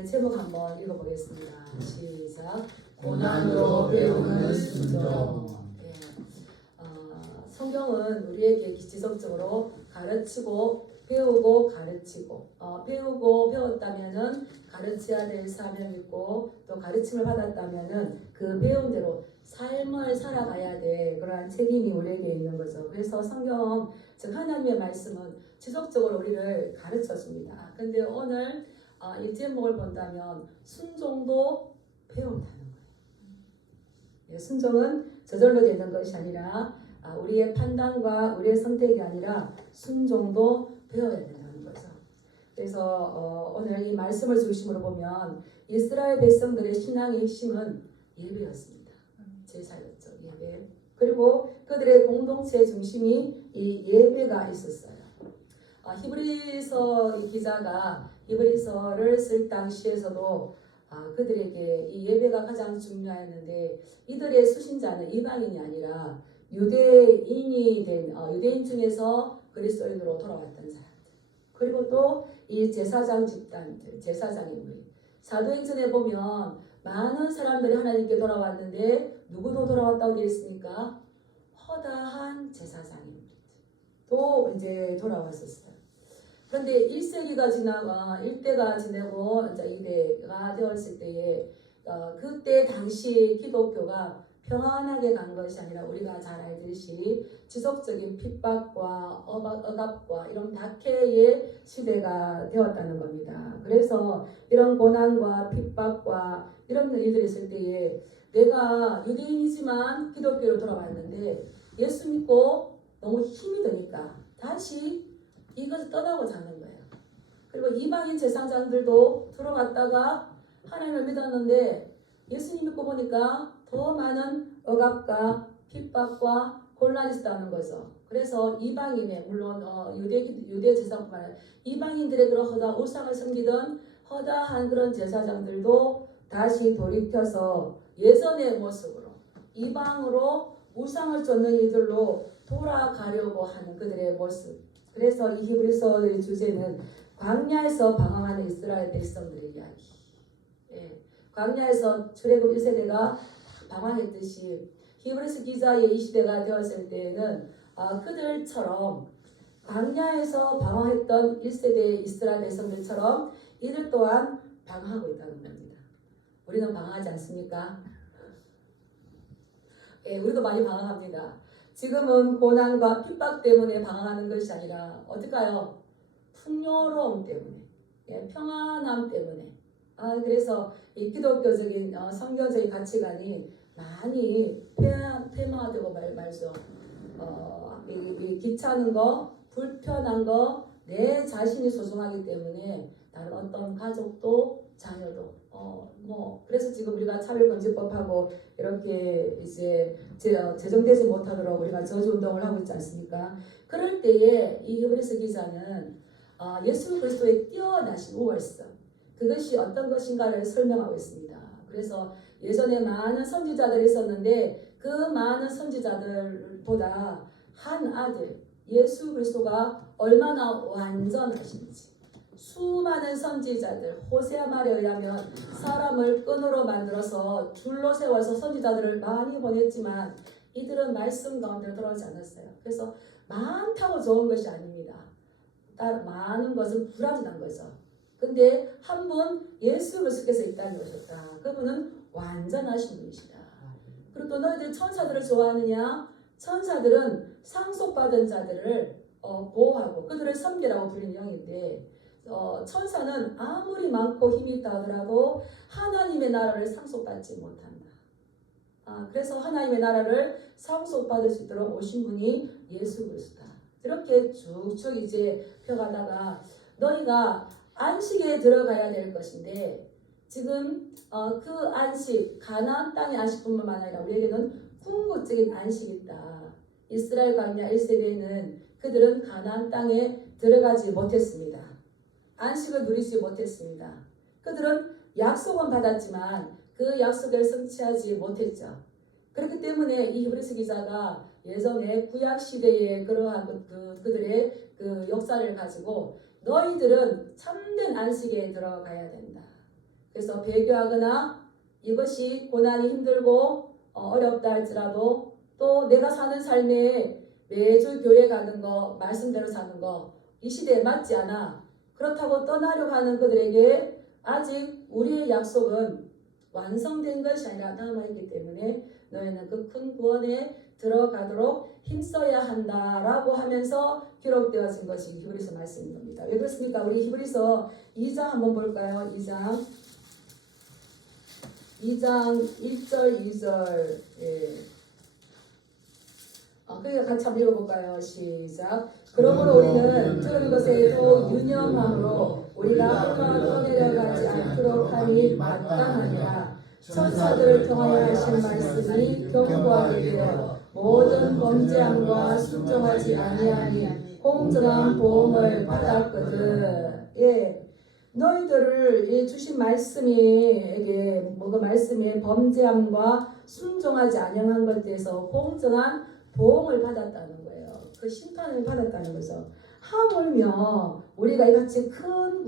오늘 제목 한번 읽어보겠습니다. 시작. 고난으로 배우는 순종. 예, 성경은 우리에게 지속적으로 가르치고 배우고 가르치고 배우고 배웠다면은 가르쳐야 될 사명이 있고 또 가르침을 받았다면은 그 배운 대로 삶을 살아가야 될 그러한 책임이 우리에게 있는 거죠. 그래서 성경 즉 하나님의 말씀은 지속적으로 우리를 가르쳐 줍니다. 근데 오늘 이 제목을 본다면 순종도 배운다는 거예요. 예, 순종은 저절로 되는 것이 아니라 우리의 판단과 우리의 선택이 아니라 순종도 배워야 된다는 거죠. 그래서 오늘 이 말씀을 중심으로 보면 이스라엘 백성들의 신앙의 핵심은 예배였습니다. 제사였죠. 예배. 그리고 그들의 공동체 중심이 이 예배가 있었어요. 히브리서 기자가 히브리서를 쓸 당시에서도 그들에게 이 예배가 가장 중요했는데 이들의 수신자는 이방인이 아니라 유대인이 된 유대인 중에서 그리스도인으로 돌아왔던 사람들, 그리고 또 이 제사장 집단들, 제사장 인물. 사도행전에 보면 많은 사람들이 하나님께 돌아왔는데 누구도 돌아왔다고 되어 있습니까? 허다한 제사장인들 또 이제 돌아왔었어요. 그런데 1세기가 지나가 1대가 지내고 이제 2대가 되었을 때에 그때 당시 기독교가 평안하게 간 것이 아니라 우리가 잘 알듯이 지속적인 핍박과 억압과 이런 박해의 시대가 되었다는 겁니다. 그래서 이런 고난과 핍박과 이런 일들이 있을 때에 내가 유대인이지만 기독교로 돌아왔는데 예수 믿고 너무 힘이 드니까 다시 이것을 떠나고자 하는 거예요. 그리고 이방인 제사장들도 들어갔다가 하나님을 믿었는데 예수님 믿고 보니까 더 많은 억압과 핍박과 곤란이 있었다는 거죠. 그래서 이방인의 물론 유대 제사뿐만 아니라 이방인들의 그런 허다한 우상을 섬기던 허다한 그런 제사장들도 다시 돌이켜서 예전의 모습으로 이방으로 우상을 쫓는 이들로 돌아가려고 하는 그들의 모습. 그래서 이 히브리서의 주제는 광야에서 방황하는 이스라엘 백성들의 이야기. 예, 광야에서 출애굽 1세대가 방황했듯이 히브리서 기자의 이 시대가 되었을 때에는 그들처럼 광야에서 방황했던 1세대 이스라엘 백성들처럼 이들 또한 방황하고 있다는 겁니다. 우리는 방황하지 않습니까? 예, 우리도 많이 방황합니다. 지금은 고난과 핍박 때문에 방황하는 것이 아니라 어떨까요? 풍요로움 때문에, 예, 평안함 때문에. 그래서 이 기독교적인 성경적인 가치관이 많이 폐마되고 말죠. 이 귀찮은 거, 불편한 거, 내 자신이 소중하기 때문에 다른 어떤 가족도 자녀도 그래서 지금 우리가 차별금지법하고 이렇게 이제 제정되지 못하도록 우리가 저주 운동을 하고 있지 않습니까? 그럴 때에 이 히브리서 기자는 예수 그리스도의 뛰어나신 우월성, 그것이 어떤 것인가를 설명하고 있습니다. 그래서 예전에 많은 선지자들이 있었는데 그 많은 선지자들보다 한 아들 예수 그리스도가 얼마나 완전하신지, 수많은 선지자들, 호세아 말에 의하면 사람을 끈으로 만들어서 줄로 세워서 선지자들을 많이 보냈지만 이들은 말씀 가운데 돌아오지 않았어요. 그래서 많다고 좋은 것이 아닙니다. 많은 것은 불완전한 거죠. 근데 한 분 예수 그리스도께서 이 땅에 오셨다. 그분은 완전하신 분이시다. 그리고 또 너희들 천사들을 좋아하느냐? 천사들은 상속받은 자들을 보호하고 그들을 섬기라고 불리는 영인데 천사는 아무리 많고 힘이 있다 하더라도 하나님의 나라를 상속받지 못한다. 그래서 하나님의 나라를 상속받을 수 있도록 오신 분이 예수 그리스도다. 이렇게 쭉쭉 이제 펴가다가 너희가 안식에 들어가야 될 것인데 지금 그 안식, 가나안 땅의 안식뿐만 아니라 우리에게는 궁극적인 안식이 있다. 이스라엘 광야 1세대에는 그들은 가나안 땅에 들어가지 못했습니다. 안식을 누리지 못했습니다. 그들은 약속은 받았지만 그 약속을 성취하지 못했죠. 그렇기 때문에 이 히브리서 기자가 예전에 구약 시대의 그러한 그들의 그 역사를 가지고 너희들은 참된 안식에 들어가야 된다. 그래서 배교하거나 이것이 고난이 힘들고 어렵다 할지라도 또 내가 사는 삶에 매주 교회 가는 거, 말씀대로 사는 거 이 시대에 맞지 않아. 그렇다고 떠나려고 하는 그들에게 아직 우리의 약속은 완성된 것이 아니라 남아있기 때문에 너희는 그 큰 구원에 들어가도록 힘써야 한다라고 하면서 기록되어진 것이 히브리서 말씀인 겁니다. 왜 그렇습니까? 우리 히브리서 2장 한번 볼까요? 2장 1절 2절 그러니까 같이 한번 읽어볼까요? 시작. 그러므로 우리는 들은 것에도 유념함으로 우리가 홀만 떠내려가지 않도록 하니 마땅하니라. 천사들을 통하여 하신 말씀이 경고하게 되어 모든 범죄함과 순종하지 아니하니 공정한 보응을 받았거든. 예, 너희들을 주신 말씀이 그 말씀에 범죄함과 순종하지 아니한 것에서 공정한 보응을 받았다는 거예요. 그 심판을 받았다는 거죠. 하물며 우리가 이같이 큰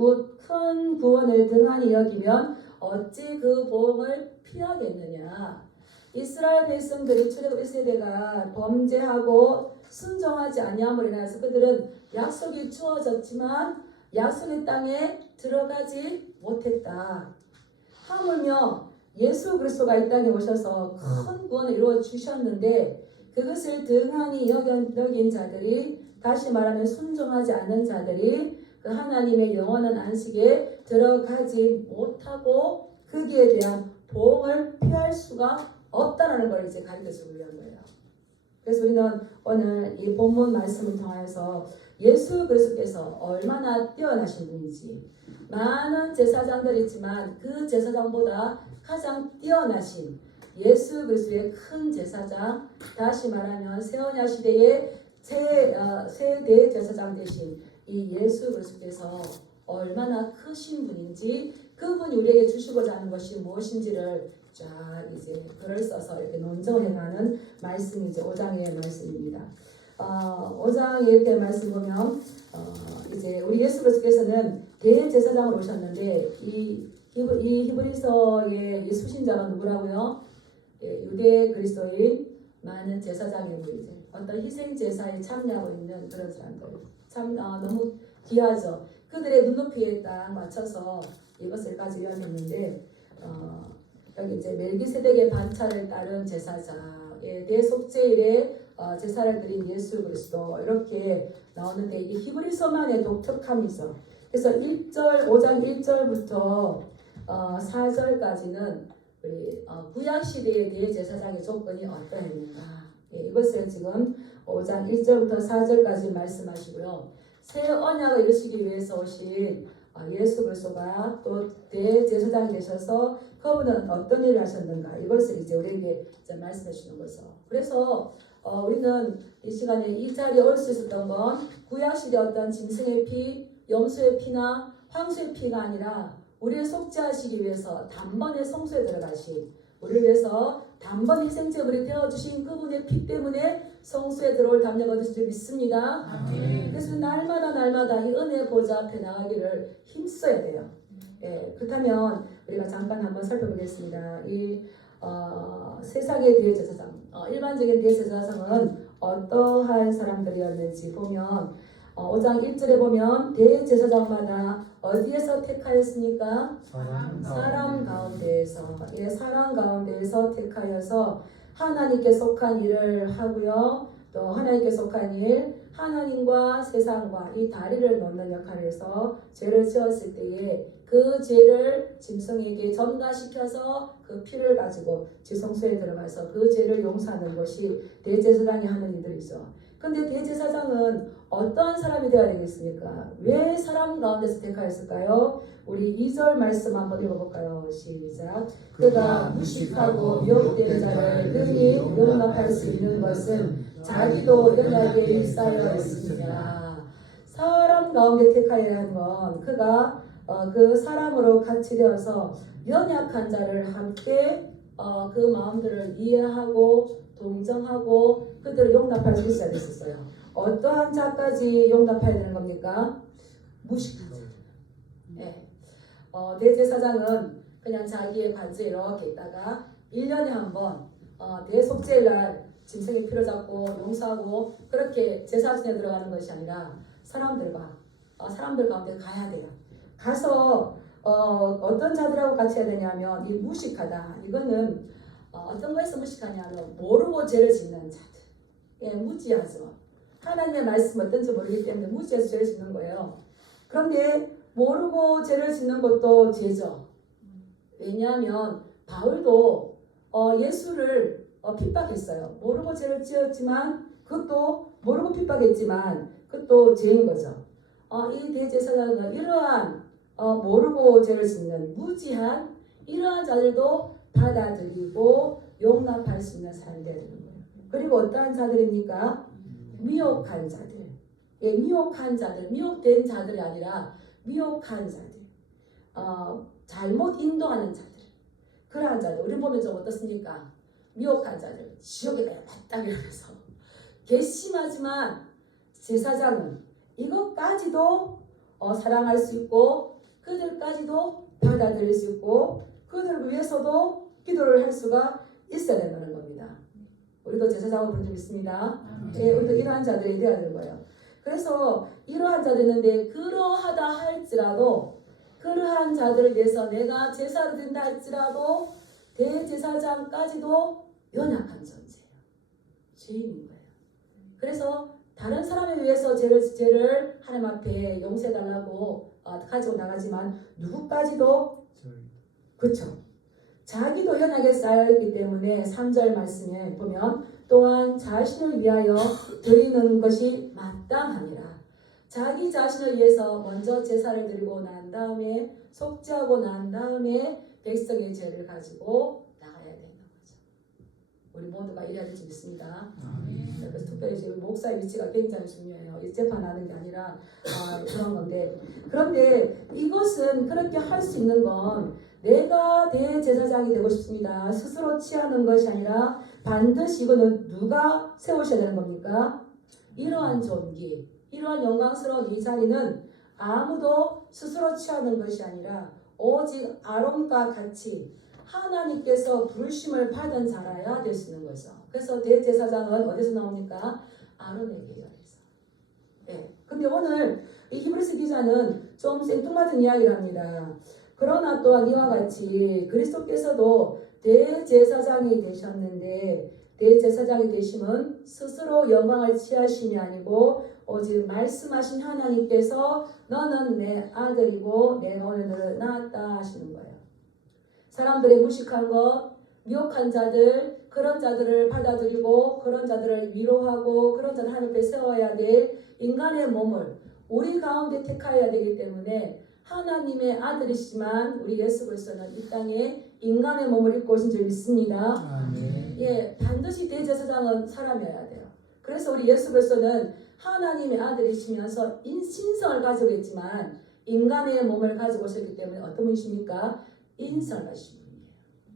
구원을 등한히 여기면 어찌 그 보응을 피하겠느냐. 이스라엘 백성들이 출애굽 1세대가 범죄하고 순종하지 아니함으로 인해서 그들은 약속이 주어졌지만 약속의 땅에 들어가지 못했다. 하물며 예수 그리스도가 이 땅에 오셔서 큰 구원을 이루어 주셨는데 그것을 등한히 여긴 자들이, 다시 말하면 순종하지 않는 자들이 그 하나님의 영원한 안식에 들어가지 못하고 거기에 대한 보응을 피할 수가 없다라는 걸 이제 가르쳐주고 있는 거예요. 그래서 우리는 오늘 이 본문 말씀을 통해서 예수 그리스도께서 얼마나 뛰어나신 분인지, 많은 제사장들이 있지만 그 제사장보다 가장 뛰어나신 예수 그리스도의 큰 제사장, 다시 말하면 세언야 시대의 세대 제사장 되신 이 예수 그리스도께서 얼마나 크신 분인지, 그분이 우리에게 주시고자 하는 것이 무엇인지를 쫙 이제 글을 써서 이렇게 논정해가는 말씀이 이제 5장의 말씀입니다. 5장에 이렇게 말씀 보면 이제 우리 예수 그리스도께서는 대제사장으로 오셨는데 이 히브리서의 이 수신자가 누구라고요? 유대 그리스도인 많은 제사장이고 이제 어떤 희생 제사에 참여하고 있는 그런 사람들, 참 너무 귀하죠. 그들의 눈높이에 딱 맞춰서 이것을 가지고 이야기했는데 여기 이제 멜기세덱의 반차를 따른 제사장의 대속죄일에 제사를 드린 예수 그리스도 이렇게 나오는데 이게 히브리서만의 독특함이죠. 그래서 5장 1절부터 4절까지는 우리 구약 시대의 대제사장의 조건이 어떠했는가, 이것을 지금 5장 1절부터 4절까지 말씀하시고요. 새 언약을 이루시기 위해서 오신 예수 그리스도가 또 대제사장이 되셔서 그분은 어떤 일을 하셨는가, 이것을 이제 우리에게 이제 말씀해 주는 거죠. 그래서 우리는 이 시간에 이 자리에 올 수 있었던 건 구약 시대 어떤 짐승의 피, 염소의 피나 황소의 피가 아니라 우리를 속죄하시기 위해서 단번에 성소에 들어가신, 우리를 위해서 단번 희생제물이 되어주신 그분의 피 때문에 성소에 들어올 담력 얻으신 줄 믿습니다. 아멘. 그래서 날마다 이 은혜 보좌 앞에 나가기를 힘써야 돼요. 그렇다면 우리가 잠깐 한번 살펴보겠습니다. 이 세상의 대제사장, 일반적인 대제사장은 어떠한 사람들이었는지 보면 5장 1절에 보면 대제사장마다 어디에서 택하였습니까? 사람 가운데에서, 사람 가운데에서 택하여서 하나님께 속한 일을 하고요. 또 하나님께 속한 일, 하나님과 세상과 이 다리를 놓는 역할을 해서 죄를 지었을 때에 그 죄를 짐승에게 전가시켜서 그 피를 가지고 지성소에 들어가서 그 죄를 용서하는 것이 대제사장이 하는 일들이죠. 근데 대제사장은 어떠한 사람이 되어야 되겠습니까? 왜 사람 가운데서 택하였을까요? 우리 2절 말씀 한번 읽어볼까요? 시작. 그가 무식하고 미혹된 자를 능히 용납할 수 있는 것은 자기도 연약에 일사여 있습니다. 사람 가운데 택하여야 하는 건 그가 그 사람으로 같이 되어서 연약한 자를 함께 그 마음들을 이해하고 동정하고 그들을 용납할 수 있어야 됐었어요. 어떠한 자까지 용납해야 되는 겁니까? 무식한 자. 대제사장은 그냥 자기의 관저에 이렇게 있다가 1년에 한 번 대속죄일 날 짐승의 피를 잡고 용서하고 그렇게 제사 지내 들어가는 것이 아니라 사람들 가운데 가야 돼요. 가서 어떤 자들하고 같이 해야 되냐면 이 무식하다. 이거는 어떤 거에서 무식하냐면 모르고 죄를 짓는 자들. 예, 무지하죠. 하나님의 말씀 어떤지 모르기 때문에 무지해서 죄를 짓는 거예요. 그런데 모르고 죄를 짓는 것도 죄죠. 왜냐하면 바울도 예수를 핍박했어요. 모르고 죄를 지었지만 그것도 모르고 핍박했지만 그것도 죄인 거죠. 이 대제사장은 이러한 모르고 죄를 짓는 무지한 이러한 자들도 받아들이고 용납할 수 있는 사람이 되는 거예요. 그리고 어떠한 자들입니까? 미혹한 자들. 예, 미혹한 자들, 미혹된 자들이 아니라 미혹한 자들. 잘못 인도하는 자들. 그러한 자들. 우리 보면 좀 어떻습니까? 미혹한 자들. 지옥에 가야 맞다 이러면서. 괘씸하지만 제사장은 이것까지도 사랑할 수 있고 그들까지도 받아들일 수 있고 그들을 위해서도 기도를 할 수가 있어야 된다는 겁니다. 우리도 제사장을 부른 적 있습니다. 예, 우리도 이러한 자들이 되어야 되는 거예요. 그래서 이러한 자들이 있는데 그러하다 할지라도 그러한 자들을 위해서 내가 제사를 드린다 할지라도 대제사장까지도 연약한 존재예요. 죄인인 거예요. 그래서 다른 사람에 위해서 죄를 하나님 앞에 용서해달라고 가지고 나가지만 누구까지도 그렇죠. 자기도 연약에 쌓여있기 때문에 3절 말씀에 보면 또한 자신을 위하여 드리는 것이 마땅하니라. 자기 자신을 위해서 먼저 제사를 드리고 난 다음에 속죄하고 난 다음에 백성의 죄를 가지고 나가야 되는 거죠. 우리 모두가 이래야 될 줄 믿습니다. 그래서 특별히 지금 목사의 위치가 굉장히 중요해요. 이 재판하는 게 아니라 그런 건데 그런데 이것은 그렇게 할 수 있는 건 내가 대제사장이 되고 싶습니다. 스스로 취하는 것이 아니라 반드시 이거는 누가 세우셔야 되는 겁니까? 이러한 존귀, 이러한 영광스러운 이 자리는 아무도 스스로 취하는 것이 아니라 오직 아론과 같이 하나님께서 부르심을 받은 자라야 될 수 있는 거죠. 그래서 대제사장은 어디서 나옵니까? 아론의 계열에서. 네. 근데 오늘 이 히브리서 기자는 좀 생뚱맞은 이야기를 합니다. 그러나 또한 이와 같이 그리스도께서도 대제사장이 되셨는데 대제사장이 되심은 스스로 영광을 취하심이 아니고 오직 말씀하신 하나님께서 너는 내 아들이고 내 오늘을 낳았다 하시는 거예요. 사람들의 무식한 것, 미혹한 자들, 그런 자들을 받아들이고 그런 자들을 위로하고 그런 자들 하나님 앞에 세워야 될 인간의 몸을 우리 가운데 택하여야 되기 때문에 하나님의 아들이시지만 우리 예수 그리스도는 이 땅에 인간의 몸을 입고 오신 줄 믿습니다. 아멘. 예, 반드시 대제사장은 사람이어야 돼요. 그래서 우리 예수 그리스도는 하나님의 아들이시면서 신성을 가지고 있지만 인간의 몸을 가지고 오셨기 때문에 어떤 분이십니까? 인성을 가지신 분이에요.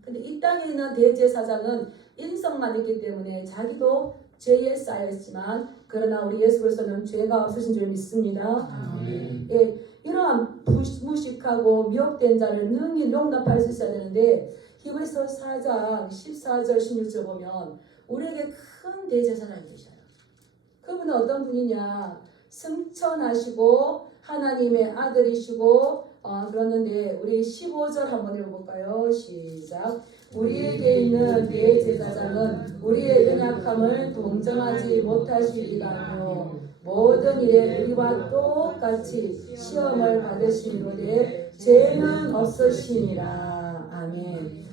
근데 이 땅에 있는 대제사장은 인성만 있기 때문에 자기도 죄에 쌓여 있지만 그러나 우리 예수 그리스도는 죄가 없으신 줄 믿습니다. 아멘. 예, 이러한 무식하고 미혹된 자를 능히 용납할 수 있어야 되는데 히브리서 4장 14절 16절 보면 우리에게 큰 대제사장이 계셔요. 그분은 어떤 분이냐? 승천하시고 하나님의 아들이시고 그러는데 우리 15절 한번 읽어볼까요? 시작. 우리에게 있는 대제사장은 우리의 연약함을 동정하지 못하시리라며 모든 일에 우리와 똑같이 시험을 받으시는데 죄는 없으시니라. 아멘.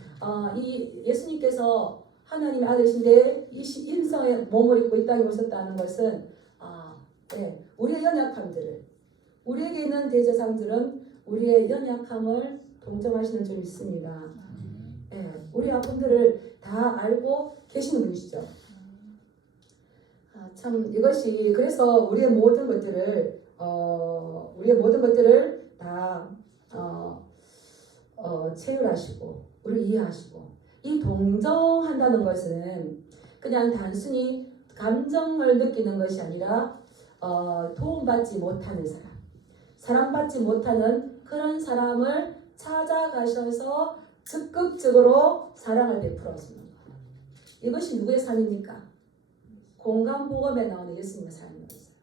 이 예수님께서 하나님의 아들이신데 이 인성의 몸을 입고 이 땅에 오셨다는 것은 네, 우리의 연약함들을 우리에게 있는 대제사장들은 우리의 연약함을 동정하시는 줄 믿습니다. 네, 우리 아픔들을 다 알고 계시는 분이시죠. 참 이것이 그래서 우리의 모든 것들을 다 체휼하시고 우리를 이해하시고 이 동정한다는 것은 그냥 단순히 감정을 느끼는 것이 아니라 도움받지 못하는 사람받지 못하는 그런 사람을 찾아가셔서 적극적으로 사랑을 베풀어 주는 거예요. 이것이 누구의 삶입니까? 공간복음에 나오는 예수님의 삶이었어요.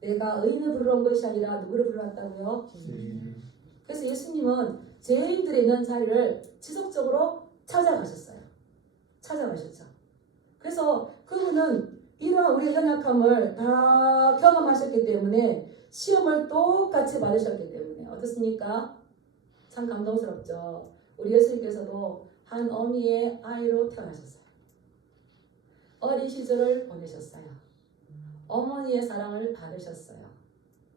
내가 의인을 부르러 온 것이 아니라 누구를 부르러 왔다고요? 그래서 예수님은 죄인들이 있는 자리를 지속적으로 찾아가셨어요. 찾아가셨죠. 그래서 그분은 이러한 우리의 연약함을 다 경험하셨기 때문에 시험을 똑같이 받으셨기 때문에 어떻습니까? 참 감동스럽죠. 우리 예수님께서도 한 어미의 아이로 태어나셨어요. 어린 시절을 보내셨어요. 어머니의 사랑을 받으셨어요.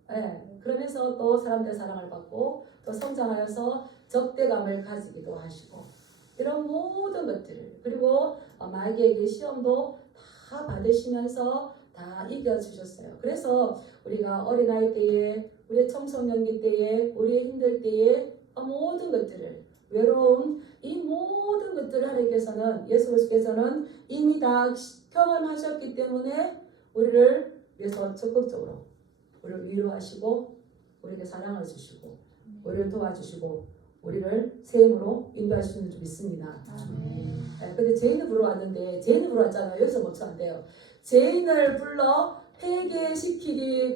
네, 그러면서 또 사람들의 사랑을 받고 또 성장하여서 적대감을 가지기도 하시고 이런 모든 것들을 그리고 마귀에게 시험도 다 받으시면서 다 이겨주셨어요. 그래서 우리가 어린아이 때에 우리의 청소년기 때에 우리의 힘들 때에 모든 것들을 외로움 이 모든 것들을 하나님께서는 예수 그리스도께서는 이미 다 경험하셨기 때문에 우리를 위해서 적극적으로 우리를 위로하시고 우리에게 사랑을 주시고 우리를 도와주시고 우리를 새 힘으로 인도하시는 줄 믿습니다. 근데 죄인을 부르러 왔는데 죄인을 부르러 왔잖아요. 여기서 멈추면 안 돼요. 죄인을 불러 회개시켜서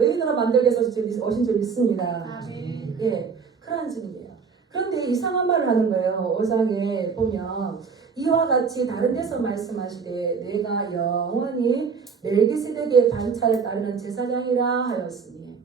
의인으로 만들기 위해서 오신 줄 믿습니다. 예, 그런 중이에요. 그런데 이상한 말을 하는 거예요. 5장에 보면 이와 같이 다른 데서 말씀하시되 내가 영원히 멜기세덱의 반차를 따르는 제사장이라 하였으니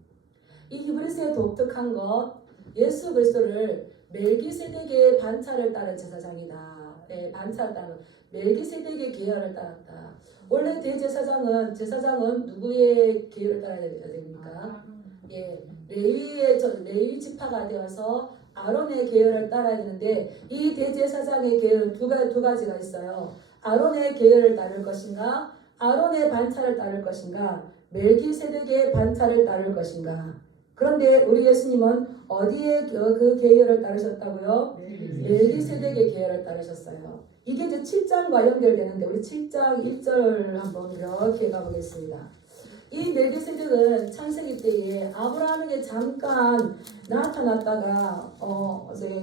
이 히브리서의 독특한 것 예수 그리스도를 멜기세덱의 반차를 따른 제사장이다. 네, 반차를 따른 멜기세덱의 계열을 따랐다. 원래 제사장은 누구의 계열을 따라야 됩니까? 예, 레위 지파가 되어서 아론의 계열을 따라야 되는데 이 대제사장의 계열은 두 가지가 있어요. 아론의 계열을 따를 것인가, 아론의 반차를 따를 것인가, 멜기세덱의 반차를 따를 것인가. 그런데 우리 예수님은 어디에 그 계열을 따르셨다고요? 멜기세덱의 계열을 따르셨어요. 이게 이제 7장과 연결되는데 우리 7장 1절 한번 이렇게 가보겠습니다. 이 멜기세덱은 창세기 때에 아브라함에게 잠깐 나타났다가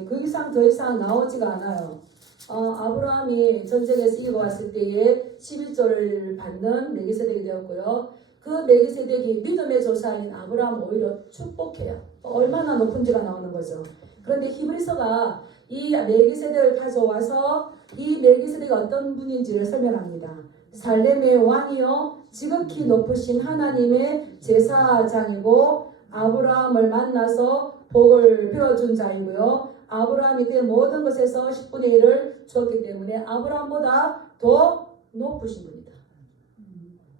그 이상 더 이상 나오지가 않아요. 아브라함이 전쟁에서 이기고 왔을 때에 11조를 받는 멜기세덱이 되었고요. 그 멜기세덱이 믿음의 조상인 아브라함 오히려 축복해요. 얼마나 높은지가 나오는 거죠. 그런데 히브리서가 이 멜기세덱을 가져와서 이 멜기세덱이 어떤 분인지를 설명합니다. 살렘의 왕이요 지극히 높으신 하나님의 제사장이고 아브라함을 만나서 복을 베어준 자이고요. 아브라함이 그의 모든 것에서 10분의 1을 주었기 때문에 아브라함보다 더 높으신 분이다.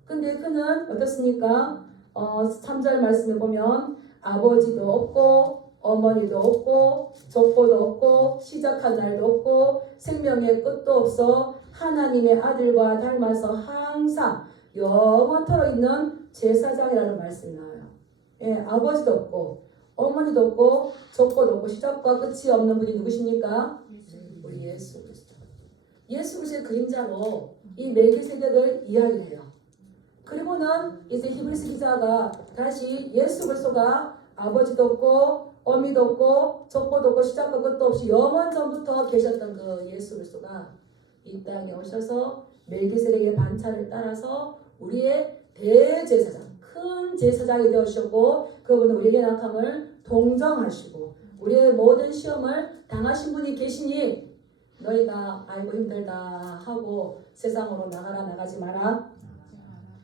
근데 그는 어떻습니까? 3절 말씀을 보면 아버지도 없고 어머니도 없고 족보도 없고 시작한 날도 없고 생명의 끝도 없어 하나님의 아들과 닮아서 항상 영원토록 있는 제사장이라는 말씀이 나와요. 예, 아버지도 없고 어머니도 없고 족보도 없고 시작과 끝이 없는 분이 누구십니까? 우리 예수 그리스도. 예수 그리스도의 그림자로 이 멜기세덱을 이야기를 해요. 그리고는 이제 히브리서 기자가 다시 예수 그리스도가 아버지도 없고 어미도 없고 족보도 없고 시작과 끝도 없이 영원 전부터 계셨던 그 예수 그리스도가 이 땅에 오셔서 멜기세덱의 반차를 따라서 우리의 대제사장, 큰 제사장이 되어주셨고 그분은 우리의 연약함을 동정하시고 우리의 모든 시험을 당하신 분이 계시니 너희가 아이고 힘들다 하고 세상으로 나가지 마라.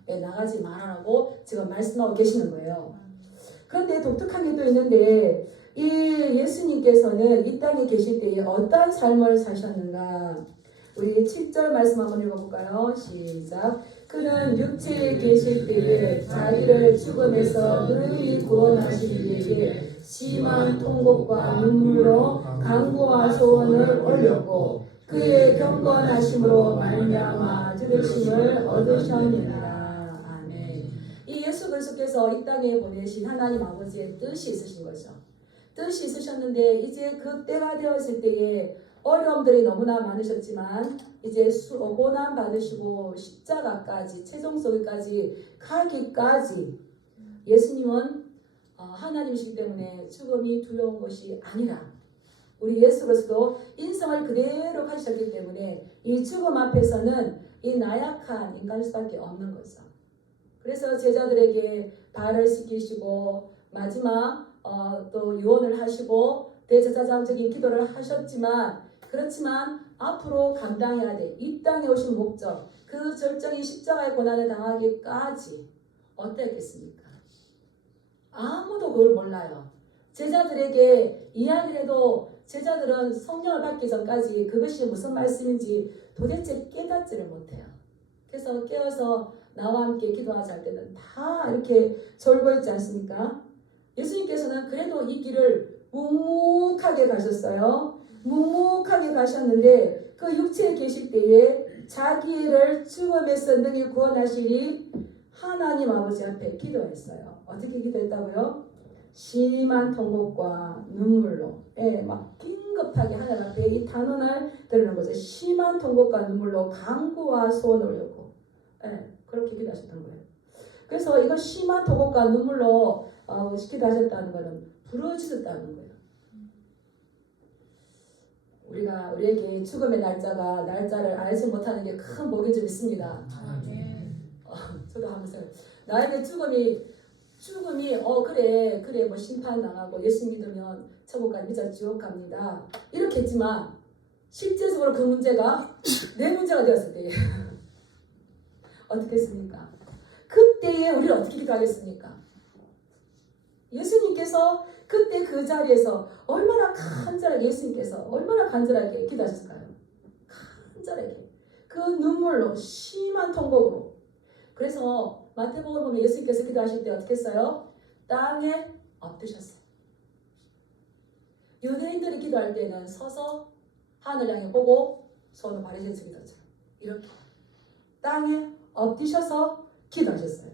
네, 나가지 말라고 지금 말씀하고 계시는 거예요. 그런데 독특한 게 또 있는데 이 예수님께서는 이 땅에 계실 때에 어떠한 삶을 사셨는가? 우리 7절 말씀 한번 읽어볼까요? 시작. 그는 육체에 계실 때에 자기를 죽음에서 능히 구원하시기 위해 심한 통곡과 눈물로 간구와 소원을 올렸고 그의 경건하심으로 말미암아 들으심을 얻으셨느니라. 이 예수 그리스도께서 이 땅에 보내신 하나님 아버지의 뜻이 있으신 거죠. 뜻이 있으셨는데 이제 그 때가 되었을 때에 어려움들이 너무나 많으셨지만 이제 고난 받으시고 십자가까지 최종소까지 가기까지 예수님은 하나님이시기 때문에 죽음이 두려운 것이 아니라 우리 예수 그리스도 인성을 그대로 가지셨기 때문에 이 죽음 앞에서는 이 나약한 인간일 수밖에 없는 거죠. 그래서 제자들에게 발을 씻기시고 마지막 또 유언을 하시고 대제사장적인 기도를 하셨지만 그렇지만 앞으로 감당해야 돼. 이 땅에 오신 목적, 그 절정인 십자가의 고난을 당하기까지 어땠겠습니까? 아무도 그걸 몰라요. 제자들에게 이야기를 해도 제자들은 성령을 받기 전까지 그것이 무슨 말씀인지 도대체 깨닫지를 못해요. 그래서 깨어서 나와 함께 기도하자 할 때는 다 이렇게 졸고 있지 않습니까? 예수님께서는 그래도 이 길을 묵묵하게 가셨어요. 묵묵하게 가셨는데 그 육체에 계실 때에 자기를 죽음에서 능히 구원하시리 하나님 아버지 앞에 기도했어요. 어떻게 기도했다고요? 심한 통곡과 눈물로 막 긴급하게 하나님 앞에 이 단언을 드리는 거죠. 심한 통곡과 눈물로 간구와 소원을 올렸고 그렇게 기도하셨던 거예요. 그래서 이거 심한 통곡과 눈물로 기도하셨다는 것은 부르짖었다는 거예요. 우리에게 죽음의 날짜를 알지 못하는 게 큰 복이 좀 있습니다. 저도 하면서 나에게 죽음이 그래 뭐 심판 당하고 예수 믿으면 천국 갑니다 지옥 갑니다 이렇게 했지만 실제적으로 그 문제가 내 문제가 되었을 때 어떻게 했습니까? 그때에 우리를 어떻게 기도하겠습니까? 예수님께서 그때 그 자리에서 얼마나 간절하게 예수님께서 얼마나 간절하게 기도하셨을까요? 간절하게 그 눈물로 심한 통곡으로. 그래서 마태복음을 보면 예수님께서 기도하실 때 어떻게 했어요? 땅에 엎드셨어요. 유대인들이 기도할 때는 서서 하늘 향해 보고 손을 바리새인처럼 기도처럼 이렇게 땅에 엎드셔서 기도하셨어요.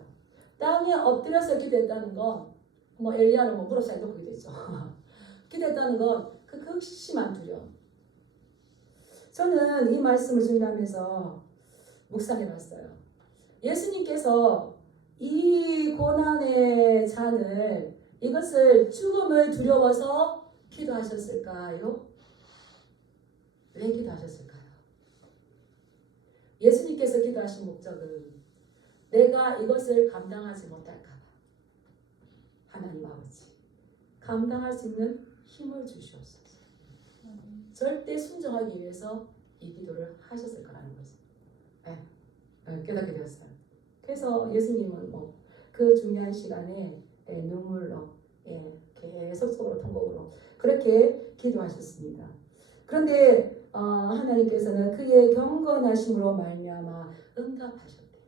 땅에 엎드려서 기도했다는 건 뭐 엘리야는 뭐 무릎 사이 놓고 기도했죠. 기도했다는 건 그 극심한 두려움. 저는 이 말씀을 준비하면서 묵상해봤어요. 예수님께서 이 고난의 잔을 이것을 죽음을 두려워서 기도하셨을까요? 왜 기도하셨을까요? 예수님께서 기도하신 목적은 내가 이것을 감당하지 못할까 봐 하나님 아버지 감당할 수 있는 힘을 주시옵소서. 절대 순종하기 위해서 이 기도를 하셨을 거라는 거죠. 깨닫게 되었어요. 그래서 예수님은 그 중요한 시간에 눈물로 계속적으로 통곡으로 그렇게 기도하셨습니다. 그런데 하나님께서는 그의 경건하심으로 말미암아 응답하셨대요.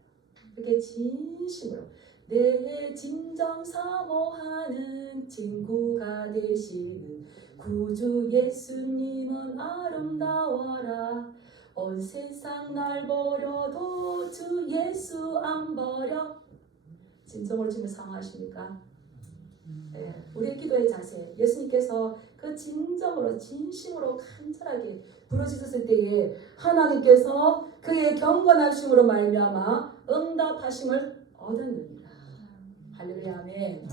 그렇게 진심으로 내 진정 사모하는 친구가 되시는 구주 예수님은 아름다워라. 온 세상 날 버려도 주 예수 안 버려. 진정으로 주님을 사모하십니까? 우리의 기도의 자세, 예수님께서 그 진정으로 진심으로 간절하게 부르짖었을 때에 하나님께서 그의 경건하심으로 말미암아 응답하심을 얻었느니라. 할렐루야 아멘.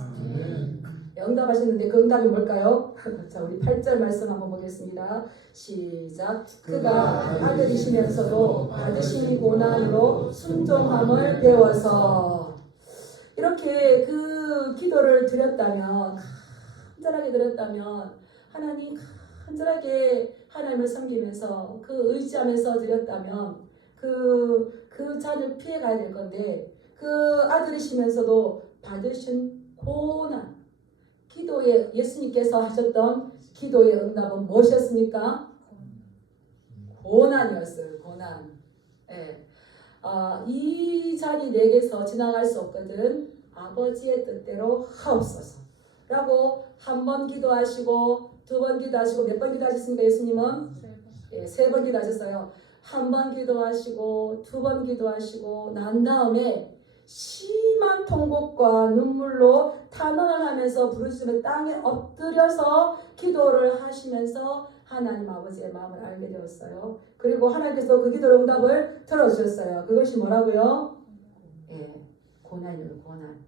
응답하셨는데 그 응답이 뭘까요? 자, 우리 8절 말씀 한번 보겠습니다. 시작. 그가 아들이시면서도 받으신 고난으로 순종함을 배워서. 이렇게 그 기도를 드렸다면, 간절하게 드렸다면, 하나님 간절하게 하나님을 섬기면서 그 의지하면서 드렸다면 그 잔을 피해가야 될 건데, 그 아들이시면서도 받으신 고난, 기도에 예수님께서 하셨던 기도의 응답은 무엇이었습니까? 고난이었어요. 고난. 이 잔이 내게서 지나갈 수 없거든 아버지의 뜻대로 하옵소서 라고 한 번 기도하시고 두 번 기도하시고 몇 번 기도하셨습니까? 예수님은? 3번 기도하셨어요. 한 번 기도하시고 두 번 기도하시고 난 다음에 심한 통곡과 눈물로 탄원을 하면서 부르짖으며 땅에 엎드려서 기도를 하시면서 하나님 아버지의 마음을 알게 되었어요. 그리고 하나님께서 그 기도의 응답을 들어주셨어요. 그것이 뭐라고요? 고난이에요. 고난.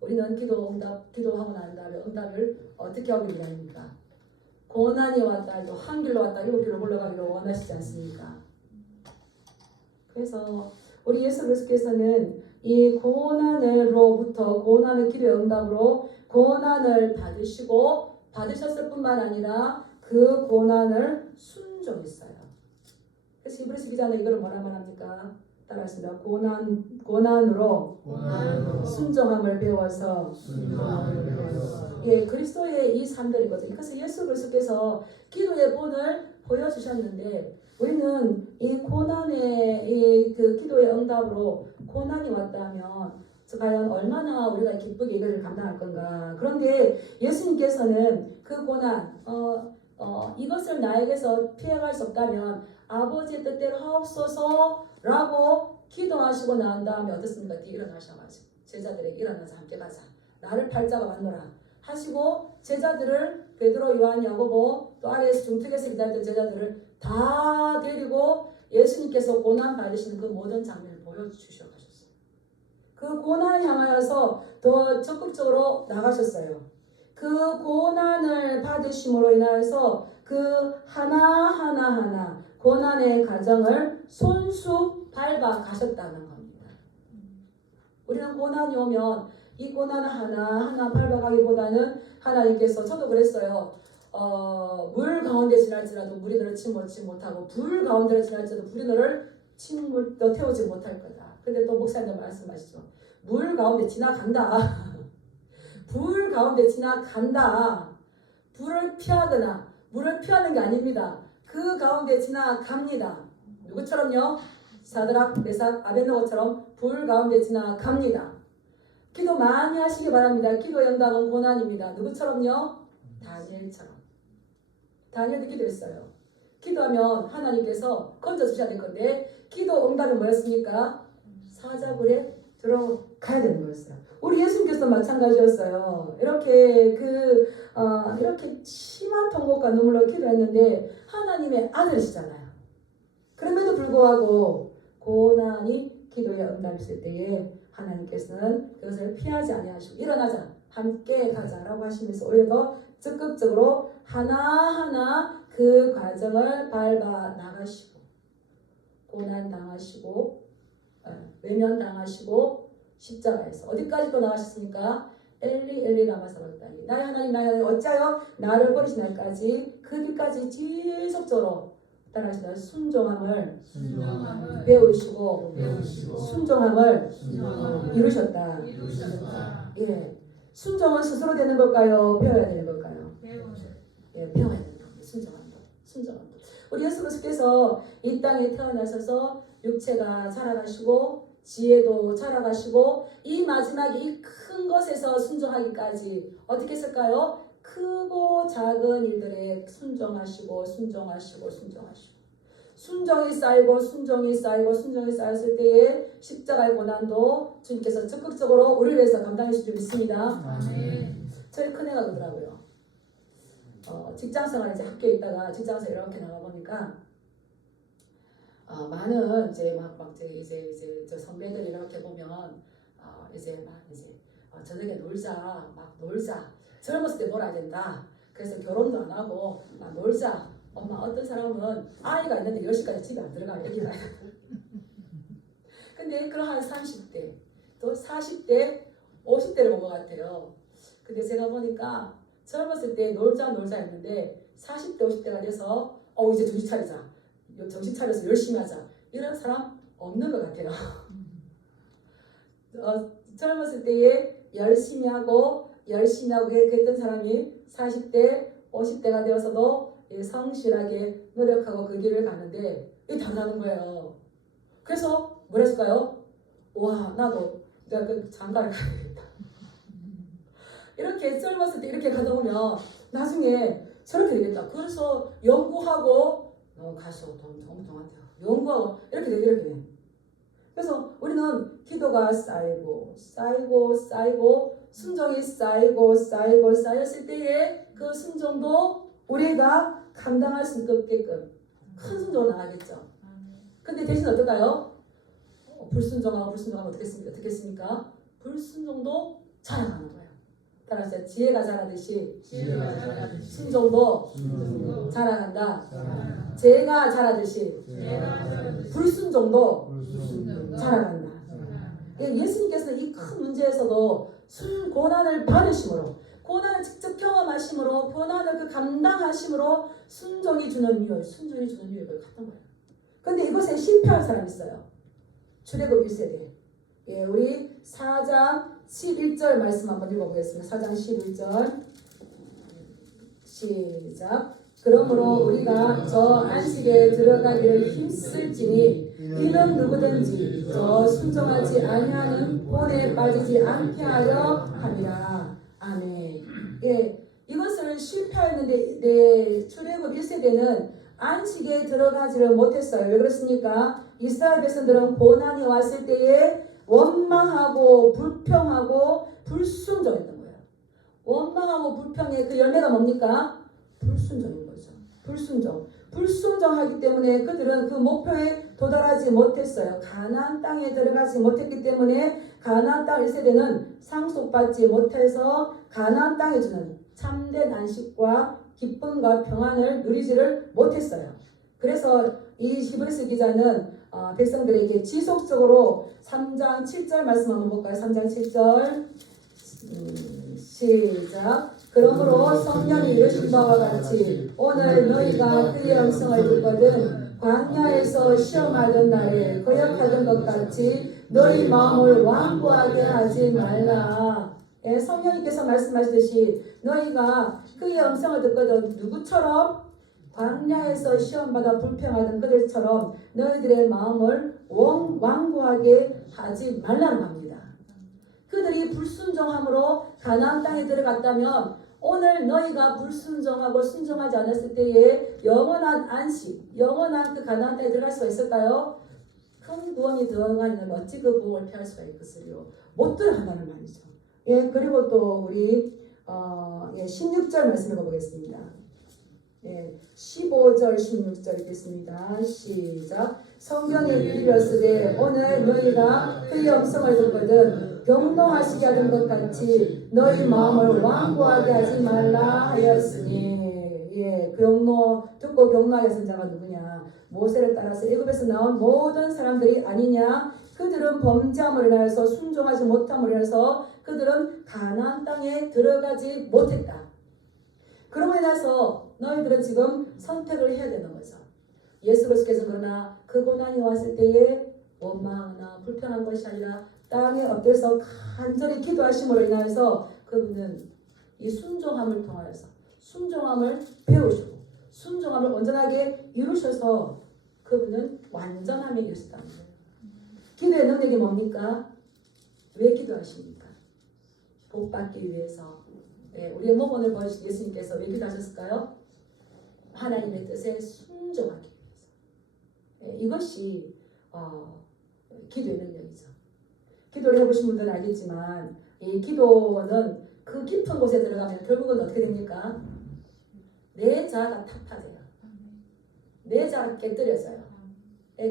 우리는 기도하고 난 다음에 응답을 어떻게 하기 위함입니까? 고난이 왔다 해도 한 길로 왔다 일곱 길로 물러가기를 원하시지 않습니까? 그래서 우리 예수 그리스도께서는 이 고난으로부터 고난의 길의 응답으로 고난을 받으셨을 뿐만 아니라 그 고난을 순종했어요. 그래서 히브리서 기자는 이걸 뭐라 말합니까? 따라하십니다. 고난으로 순종함을 배워서 예, 그리스도의 이 삶들이거든요. 그래서 예수 그리스도께서 기도의 본을 보여주셨는데 우리는 이 고난의 그 기도의 응답으로 고난이 왔다면 과연 얼마나 우리가 기쁘게 이것을 감당할 건가. 그런데 예수님께서는 그 고난 이것을 나에게서 피해갈 수 없다면 아버지의 뜻대로 하옵소서라고 기도하시고 난 다음에 어떻습니까? 뒤에 일어나셔가지고 제자들에게 일어나서 함께 가자. 나를 팔자가 왔노라 하시고 제자들을 베드로, 요한, 야고보 또 아래에서 중특에서 기다렸던 제자들을 다 데리고 예수님께서 고난 받으시는 그 모든 장면을 보여주셔 가셨어요. 그 고난을 향하여서 더 적극적으로 나가셨어요. 그 고난을 받으심으로 인하여서 그 하나하나 고난의 과정을 손수 밟아 가셨다는 겁니다. 우리는 고난이 오면 이 고난을 하나하나 밟아가기보다는 하나님께서 저도 그랬어요. 물 가운데 지날지라도 물이 너를 침몰치 못하고 불 가운데 지날지라도 불이 너를 태우지 못할 거다. 근데 또 목사님 말씀하시죠. 물 가운데 지나간다. 불 가운데 지나간다. 불을 피하거나 물을 피하는 게 아닙니다. 그 가운데 지나갑니다. 누구처럼요? 사드락, 메삭, 아베드노고처럼 불 가운데 지나갑니다. 기도 많이 하시기 바랍니다. 기도의 응답은 고난입니다. 누구처럼요? 다니엘처럼. 다니엘도 기도했어요. 기도하면 하나님께서 건져주셔야 될 건데 기도 응답은 뭐였습니까? 사자굴에 들어가야 되는 거였어요. 우리 예수님께서도 마찬가지였어요. 이렇게 이렇게 심한 통곡과 눈물로 기도했는데 하나님의 아들이시잖아요. 그럼에도 불구하고 고난이 기도의 응답이실 때에 하나님께서는 그것을 피하지 아니하시고 일어나자 함께 가자라고 하시면서 오히려 더 적극적으로 하나하나 그 과정을 밟아 나가시고 고난 당하시고 외면 당하시고 십자가에서 어디까지 또 나가셨습니까? 엘리 엘리 라마 사박다니 나의 하나님 어찌하여 나를 버리시나이까지 그 길까지 지속적으로 따라하시다 순종함을 배우시고 순종함을 이루셨다. 예, 순종은 스스로 되는 걸까요? 배워야 되는 걸까요? 예, 배워야 되는 겁니다. 순종합니다. 우리 예수 그리스도께서 이 땅에 태어나셔서 육체가 자라가시고 지혜도 자라가시고 이 마지막에 이 큰 것에서 순종하기까지 어떻게 했을까요? 크고 작은 일들에 순종하시고 순종이 쌓였을 때에 십자가의 고난도 주님께서 적극적으로 우리를 위해서 감당해 주실 줄 믿습니다. 저희 큰애가 그러더라고요. 직장생활 이제 학교에 있다가 직장에서 이렇게 나가 보니까 많은 이제 이제 저 선배들 이렇게 보면 이제 저녁에 놀자 젊었을 때 놀아야 된다. 그래서 결혼도 안 하고 놀자. 엄마 어떤 사람은 아이가 있는데 10시까지 집에 안 들어가 이렇게 봐요. 근데 그한 30대 또 40대 50대를 본 것 같아요. 근데 제가 보니까 젊었을 때 놀자 했는데 40대 50대가 돼서 이제 정신 차려서 열심히 하자 이런 사람 없는 것 같아요. 젊었을 때에 열심히 하고 그랬던 사람이 40대 50대가 되어서도 성실하게 노력하고 그 길을 가는데 이게 다르다는 거예요. 그래서 뭐랬을까요? 와 나도 내가 그 장가를 가야겠다. 이렇게 젊었을 때 이렇게 가다 보면 나중에 저렇게 되겠다. 그래서 연구하고 가수 동한테요. 연구하고 이렇게 돼. 그래서 우리는 기도가 쌓이고 순종이 쌓였을 때에 그 순종도 우리가 감당할 수 있게끔 큰 순종으로 나가겠죠. 근데 대신 어떨까요? 불순종하면 어떻게 했습니까? 불순종도 자라가는 거예요. 따라서 지혜가 자라듯이 지혜가 자라듯이 순종도 순종도 자라간다. 자라간다. 죄가 자라듯이 지혜가 자라듯이 불순종도 불순종도 자라간다. 예, 예수님께서는 이 큰 문제에서도 고난을 받으심으로, 고난을 직접 경험하심으로, 고난을 그 감당하심으로 순종이 주는 유익을 갖던 거예요. 근데 이것에 실패한 사람이 있어요. 출애굽 1세대. 예, 우리 4장 11절 말씀 한번 읽어보겠습니다. 4장 11절 시작. 그러므로 우리가 저 안식에 들어가기를 힘쓸지니 이는 누구든지 저 순종하지 아니하는 본에 빠지지 않게 하려 함이라. 아멘. 예, 이것을 실패했는데 출애굽 1세대는 안식에 들어가지를 못했어요. 왜 그렇습니까? 이스라엘 백성들은 고난이 왔을 때에 원망하고 불평하고 불순종했던 거예요. 원망하고 불평의 그 열매가 뭡니까? 불순종인 거죠. 불순종하기 때문에 그들은 그 목표에 도달하지 못했어요. 가나안 땅에 들어가지 못했기 때문에 가나안 땅 1세대는 상속받지 못해서 가나안 땅에 주는 참된 안식과 기쁨과 평안을 누리지를 못했어요. 그래서 이 히브리서 기자는 백성들에게 지속적으로 3장 7절 말씀 한번 볼까요? 3장 7절 시작. 그러므로 성령이 이르신 바와 같이 오늘 너희가 그의 음성을 듣거든 광야에서 시험하던 날에 거역하던 것 같이 너희 마음을 완고하게 하지 말라. 예, 성령님께서 말씀하시듯이 너희가 그의 음성을 듣거든 누구처럼? 광야에서 시험받아 불평하던 그들처럼 너희들의 마음을 완고하게 하지 말라는 겁니다. 그들이 불순종함으로 가나안 땅에 들어갔다면 오늘 너희가 불순종하고 순종하지 않았을 때에 영원한 안식, 영원한 그 가나안 땅에 들어갈 수가 있을까요? 큰 구원이 들어가는 어찌 그 부흥을 피할 수가 있겠으리요. 못 들어간다는 말이죠. 예, 그리고 또 우리 16절 말씀 읽어보겠습니다. 예, 15절 16절 읽겠습니다. 시작. 성경에 이르렀으되 오늘 너희가 그의 음성을 듣거든 경노하시게 하던 것 같이 너희 마음을 완고하게 하지 말라 하였으니. 예, 듣고 경노하게 하신 자가 누구냐? 모세를 따라서 애굽에서 나온 모든 사람들이 아니냐? 그들은 범죄함으로 인하여서 순종하지 못함으로 인해서 그들은 가나안 땅에 들어가지 못했다. 그러므로 인해서 너희들은 지금 선택을 해야 되는 거죠. 예수 그리스도께서 그러나 그 고난이 왔을 때에 원망하거나 불평한 것이 아니라 땅에 엎드려서 간절히 기도하심으로 인하여서 그분은 이 순종함을 통하여서 순종함을 배우시고 순종함을 온전하게 이루셔서 그분은 완전함에 이르셨다는 거예요. 기도의 능력이 뭡니까? 왜 기도하십니까? 복 받기 위해서. 네, 우리의 목원을 보여주신 예수님께서 왜 기도하셨을까요? 하나님의 뜻에 순종하기 위해서. 네, 이것이 기도의 능력이죠. 기도를 해보신 분들은 알겠지만 이 기도는 그 깊은 곳에 들어가면 결국은 어떻게 됩니까? 내 자아가 타파돼요. 내 자아가 깨뜨려져요.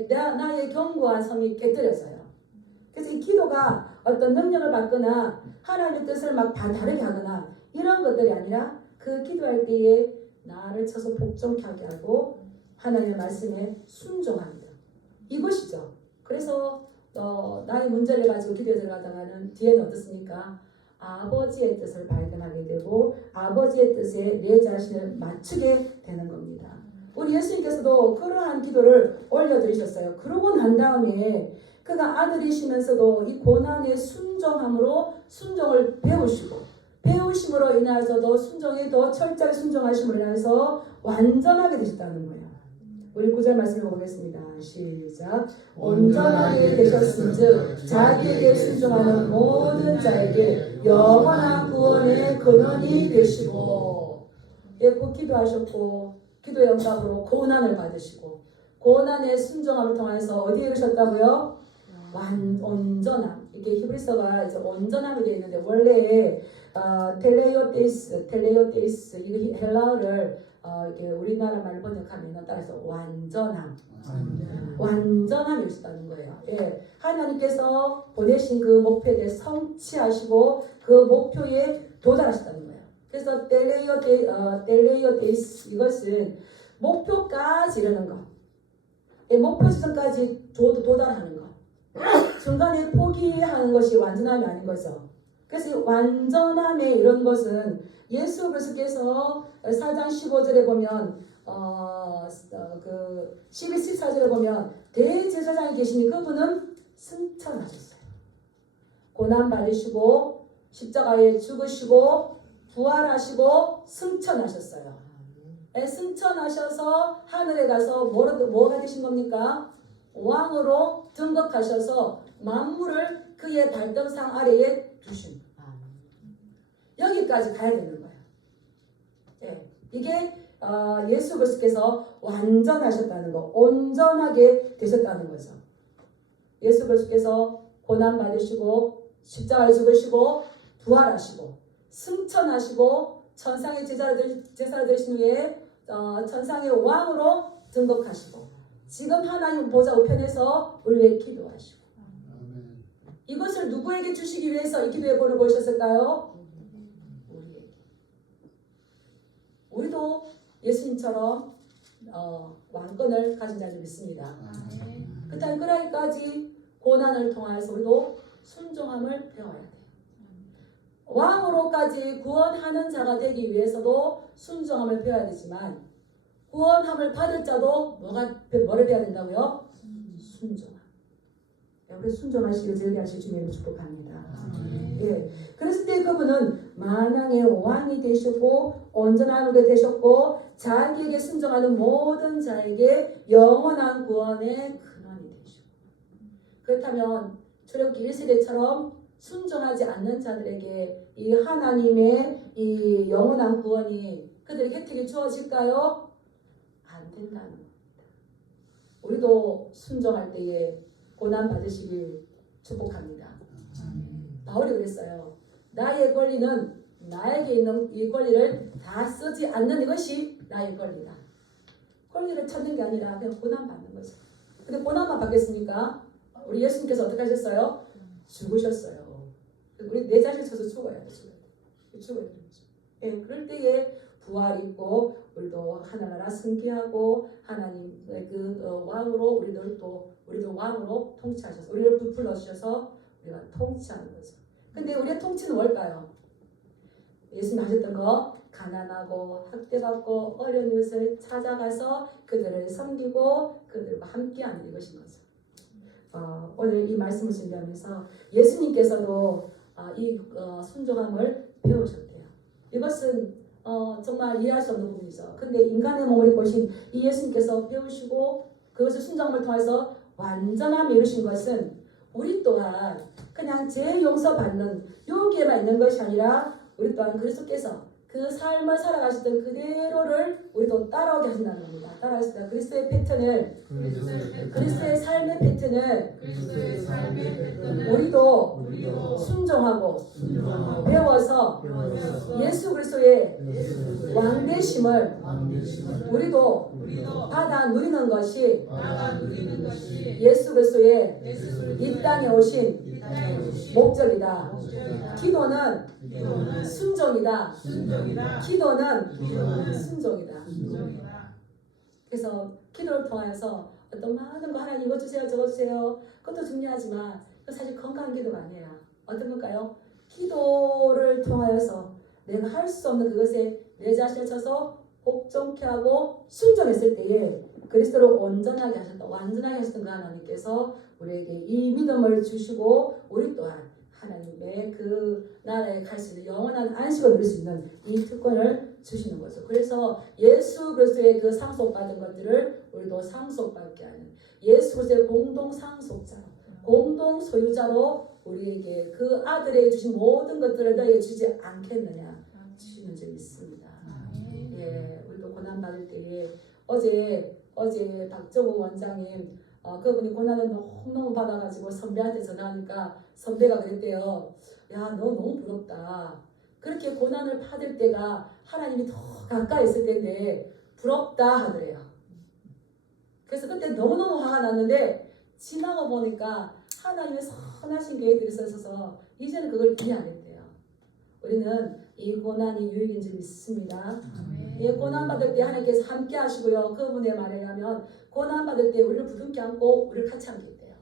나의 견고한 섬이 깨뜨려져요. 그래서 이 기도가 어떤 능력을 받거나 하나님의 뜻을 막 다르게 하거나 이런 것들이 아니라 그 기도할 때에 나를 쳐서 복종케 하게 하고 하나님의 말씀에 순종합니다. 이것이죠. 그래서 나의 문제를 가지고 기도에 들어가다가는 뒤에는 어떻습니까? 아버지의 뜻을 발견하게 되고 아버지의 뜻에 내 자신을 맞추게 되는 겁니다. 우리 예수님께서도 그러한 기도를 올려드리셨어요. 그러고 난 다음에 그가 아들이시면서도 이 고난의 순종함으로 순종을 배우심으로 인하여서도 순종이 더 철저히 순종하심으로 인해서 완전하게 되셨다는 거예요. 우리 9절 말씀 읽어보겠습니다. 시작. 온전하게 되셨은즉 자기에게 순종하는 모든 자에게 영원한 구원의 근원이 되시고. 예, 곧 기도하셨고 기도의 응답으로 고난을 받으시고 고난의 순종함을 통해서 어디에 이르셨다고요? 온전함. 이게 히브리서가 이제 온전함이 되어 있는데 원래 텔레오테이스 이거 헬라어를 이렇게 우리나라 말 번역하면 따라서 완전함이 있다는 거예요. 예, 하나님께서 보내신 그 목표에 대해 성취하시고 그 목표에 도달하셨다는 거예요. 그래서 텔레이오 데이스 이것은 목표까지 이르는 것, 목표 지점까지 도달하는 것, 중간에 포기하는 것이 완전함이 아닌 거죠. 그래서 완전함에 이런 것은 예수 그리스도께서 4장 15절에 보면 그 12, 14절에 보면 대제사장이 계시니 그분은 승천하셨어요. 고난 받으시고 십자가에 죽으시고 부활하시고 승천하셨어요. 승천하셔서 하늘에 가서 뭐가 되신 겁니까? 왕으로 등극하셔서 만물을 그의 발등상 아래에 두신 여기까지 가야 되는 거예요. 이게 예수 그리스도께서 완전하셨다는 거, 온전하게 되셨다는 거죠. 예수 그리스도께서 고난 받으시고 십자가에 죽으시고 부활하시고 승천하시고 천상의 제사를 되신 후에 천상의 왕으로 등극하시고 지금 하나님 보좌 우편에서 우리 위해 기도하시고 이것을 누구에게 주시기 위해서 이 기도의 본을 보이셨을까요? 우리에게. 우리도 예수님처럼 왕권을 가진 자를 믿습니다. 그러기까지 고난을 통하여서 우리도 순종함을 배워야 돼요. 왕으로까지 구원하는 자가 되기 위해서도 순종함을 배워야 되지만 구원함을 받을 자도 뭐를 배워야 된다고요? 순종함. 우리 순종하시길 즐겨하실 주님을 축복합니다. 예. 그랬을 때 그분은 만왕의 왕이 되셨고 온전함으로 되셨고 자기에게 순종하는 모든 자에게 영원한 구원의 근원이 되시고 그렇다면 출애굽기 1세대처럼 순종하지 않는 자들에게 이 하나님의 이 영원한 구원이 그들에게 혜택이 주어질까요? 안 된다는 겁니다. 우리도 순종할 때에 고난 받으시길 축복합니다. 바울이 그랬어요. 나의 권리는 나에게 있는 이 권리를 다 쓰지 않는 이것이 나의 권리다. 권리를 찾는 게 아니라 그냥 고난 받는 거죠. 근데 고난만 받겠습니까? 우리 예수님께서 어떻게 하셨어요? 죽으셨어요. 우리 내 자신 쳐서 죽어야 돼. 죽어야 돼. 예, 그럴 때에 부활이 있고 우리도 하나나라 승기하고 하나님의 그 왕으로 우리도 왕으로 통치하셔서 우리를 부풀러 주셔서 우리가 통치하는 거죠. 근데 우리의 통치는 뭘까요? 예수님 하셨던 거 가난하고 학대받고 어려운 이웃을 찾아가서 그들을 섬기고 그들과 함께하는 이것인 거죠. 오늘 이 말씀을 준비하면서 예수님께서도 이 순종함을 배우셨대요. 이것은 정말 이해할 수 없는 부분이죠. 근데 인간의 몸을 입고 오신 이 예수님께서 배우시고 그것을 순종함을 통해서 완전함을 이루신 것은 우리 또한 그냥 죄 용서받는 여기에만 있는 것이 아니라 우리 또한 그리스도께서 그 삶을 살아가시던 그대로를 우리도 따라오게 하신다는 겁니다. 따라하시다 그리스도의 패턴을 그리스도의 삶의 패턴을 우리도 순종하고 배워서 예수 그리스도의 왕되심을 우리도 받아 누리는 것이 예수 그리스도의 이 땅에 오신 목적이다. 기도는 순종이다. 기도는 순종이다. 그래서 기도를 통해서 어떤 많은 거 하나님 이거 주세요 저거 주세요 그것도 중요하지만 사실 건강한 기도가 아니에요. 어떤 걸까요? 기도를 통하여서 내가 할 수 없는 그것에 내 자신을 쳐서 복종케 하고 순종했을 때에 그리스도를 온전하게 하셨다 완전하게 하셨던 그 하나님께서 우리에게 이 믿음을 주시고 우리 또한 하나님의 그 나라에 갈 수 있는 영원한 안식을 누릴 수 있는 이 특권을 주시는 거죠. 그래서 예수 그리스도의 그 상속받은 것들을 우리도 상속받게 하는 예수 그리스도의 공동 상속자로 공동 소유자로 우리에게 그 아들에게 주신 모든 것들을 너에게 주지 않겠느냐 주시는 줄 믿습니다. 예, 우리도 고난 받을 때에 어제 박정우 원장님 그분이 고난을 너무 받아가지고 선배한테 전화하니까 선배가 그랬대요. 야, 너 너무 부럽다. 그렇게 고난을 받을 때가 하나님이 더 가까이 있을 때인데 부럽다 하더래요. 그래서 그때 너무너무 화가 났는데 지나고 보니까 하나님의 선하신 계획들이 있어서 이제는 그걸 이해 안 했대요. 우리는 이 고난이 유익인 줄 믿습니다. 아멘. 예, 고난 받을 때 하나님께서 함께 하시고요. 그분의 말에 의하면 고난 받을 때 우리를 부둥켜 안고 우리를 같이 함께 있대요.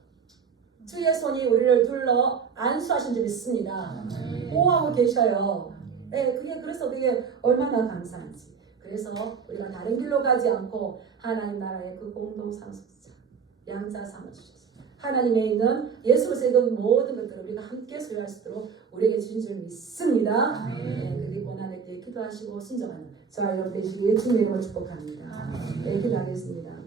주의 손이 우리를 둘러 안수하신 줄 믿습니다. 보호하고 계셔요. 예, 그래서 그게 얼마나 감사한지. 그래서 우리가 다른 길로 가지 않고 하나님 나라의 그 공동 상속자 양자 삼아주셔서 하나님에 있는 예수로 세운 모든 것들을 우리가 함께 소유할 수 있도록 우리에게 주신 줄 믿습니다. 예, 그리고 고난할 때 기도하시고 순종하는 저와 여러분 되시길 주님의 이름으로 축복합니다. 네, 기도하겠습니다.